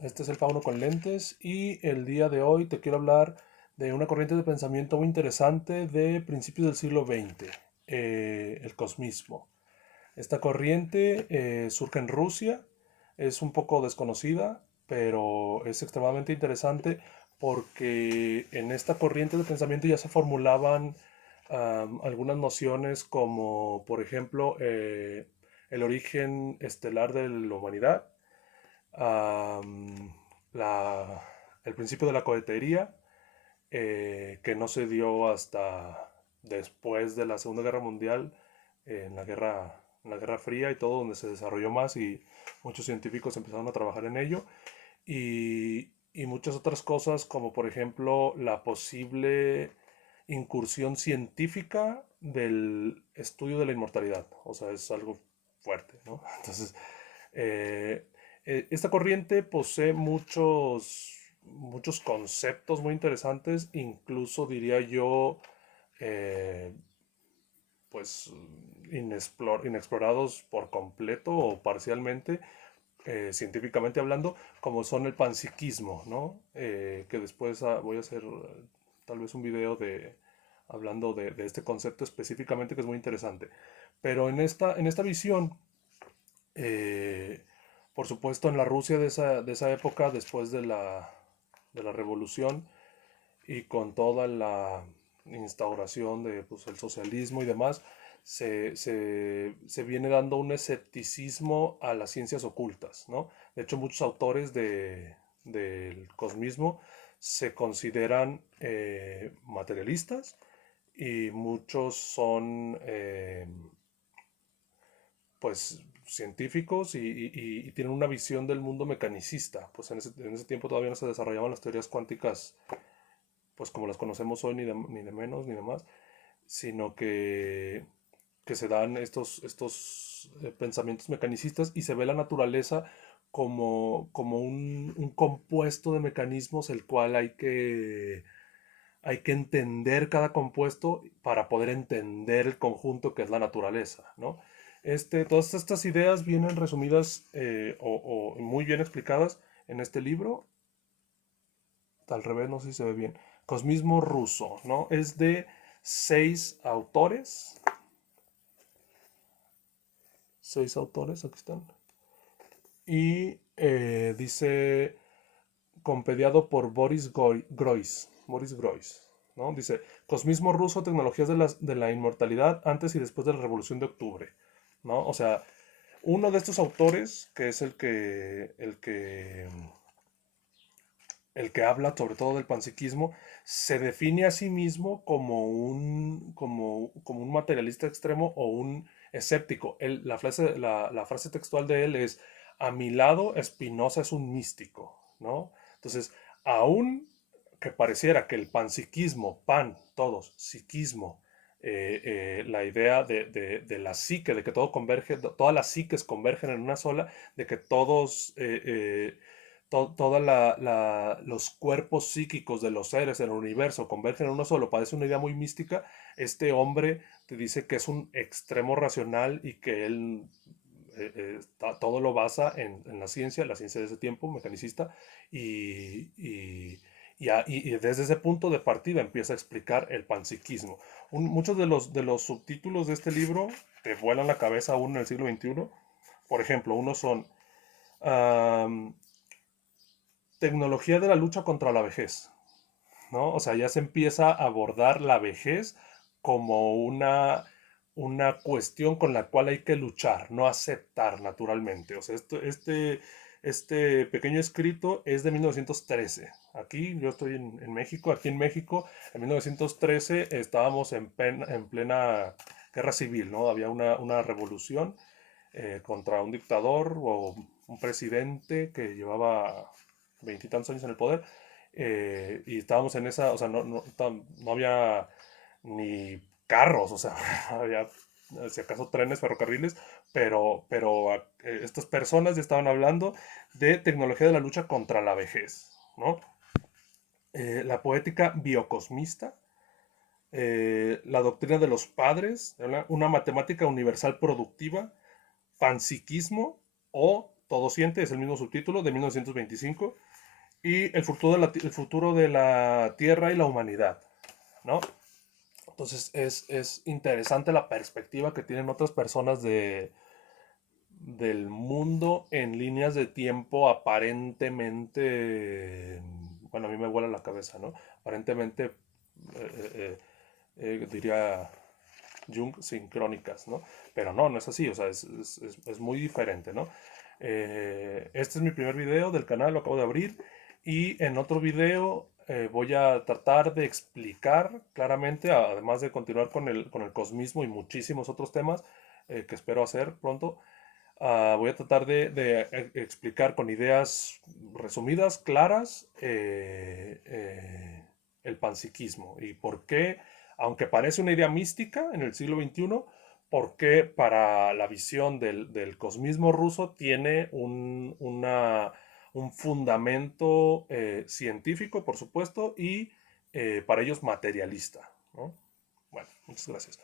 Este es el Fauno con lentes y el día de hoy te quiero hablar de una corriente de pensamiento muy interesante de principios del siglo XX, el cosmismo. Esta corriente surge en Rusia, es un poco desconocida, pero es extremadamente interesante porque en esta corriente de pensamiento ya se formulaban algunas nociones como, por ejemplo, el origen estelar de la humanidad, am, la- el principio de la cohetería, que no se dio hasta después de la Segunda Guerra Mundial, en la Guerra Fría y todo, donde se desarrolló más y muchos científicos empezaron a trabajar en ello, y muchas otras cosas como por ejemplo la posible incursión científica del estudio de la inmortalidad. O sea, es algo fuerte, ¿no? Entonces, eh, esta corriente posee muchos conceptos muy interesantes, incluso diría yo, eh, pues inexplorados por completo o parcialmente, científicamente hablando, como son el panpsiquismo, ¿no? Que después voy a hacer tal vez un video hablando de este concepto específicamente, que es muy interesante. Pero en esta visión, eh, por supuesto, en la Rusia de esa época, después de la revolución y con toda la instauración de pues, el socialismo y demás, se viene dando un escepticismo a las ciencias ocultas, ¿no? De hecho, muchos autores del cosmismo se consideran materialistas, y muchos son pues científicos y tienen una visión del mundo mecanicista. Pues en ese tiempo todavía no se desarrollaban las teorías cuánticas pues como las conocemos hoy, ni de menos ni de más, sino que se dan estos pensamientos mecanicistas y se ve la naturaleza como un compuesto de mecanismos, el cual hay que entender cada compuesto para poder entender el conjunto que es la naturaleza, ¿no? Todas estas ideas vienen resumidas, o muy bien explicadas en este libro. Al revés, no sé si se ve bien. Cosmismo ruso, ¿no? Es de 6 autores. 6 autores, aquí están. Y dice, compediado por Groys. Boris Groys, ¿no? Dice, Cosmismo ruso, tecnologías de la inmortalidad antes y después de la Revolución de Octubre, ¿no? O sea, uno de estos autores, que es el que habla sobre todo del panpsiquismo, se define a sí mismo como un materialista extremo o un escéptico. La frase textual de él es: a mi lado, Spinoza es un místico, ¿no? Entonces, aún que pareciera que el panpsiquismo, todos, psiquismo, la idea de la psique, de que todo converge, todas las psiques convergen en una sola, de que todos los cuerpos psíquicos de los seres en el universo convergen en uno solo, parece una idea muy mística. Este hombre te dice que es un extremo racional y que él todo lo basa en la ciencia de ese tiempo, mecanicista, y, y, y desde ese punto de partida empieza a explicar el panpsiquismo. Muchos de los subtítulos de este libro te vuelan la cabeza aún en el siglo XXI. Por ejemplo, unos son um, tecnología de la lucha contra la vejez, ¿no? O sea, ya se empieza a abordar la vejez como una cuestión con la cual hay que luchar, no aceptar naturalmente. O sea, este pequeño escrito es de 1913. Aquí, yo estoy en México, aquí en México, en 1913 estábamos en plena guerra civil, ¿no? Había una revolución contra un dictador o un presidente que llevaba veintitantos años en el poder, y estábamos en esa, o sea, no había ni carros, o sea, había si acaso trenes, ferrocarriles, pero estas personas ya estaban hablando de tecnología de la lucha contra la vejez, ¿no? La poética biocosmista, la doctrina de los padres, ¿verdad? Una matemática universal productiva, panpsiquismo o Todo siente, es el mismo subtítulo de 1925, y el futuro de la Tierra y la humanidad, ¿no? Entonces es interesante la perspectiva que tienen otras personas del mundo en líneas de tiempo aparentemente, bueno, a mí me vuela la cabeza, ¿no? Aparentemente, diría Jung, sincrónicas, ¿no? Pero no, no es así, o sea, es muy diferente, ¿no? Este es mi primer video del canal, lo acabo de abrir, y en otro video voy a tratar de explicar claramente, además de continuar con el cosmismo y muchísimos otros temas que espero hacer pronto. Voy a tratar de explicar con ideas resumidas, claras, el panpsiquismo y por qué, aunque parece una idea mística en el siglo XXI, por qué para la visión del cosmismo ruso tiene un fundamento científico, por supuesto, y para ellos materialista, ¿no? Bueno, muchas gracias.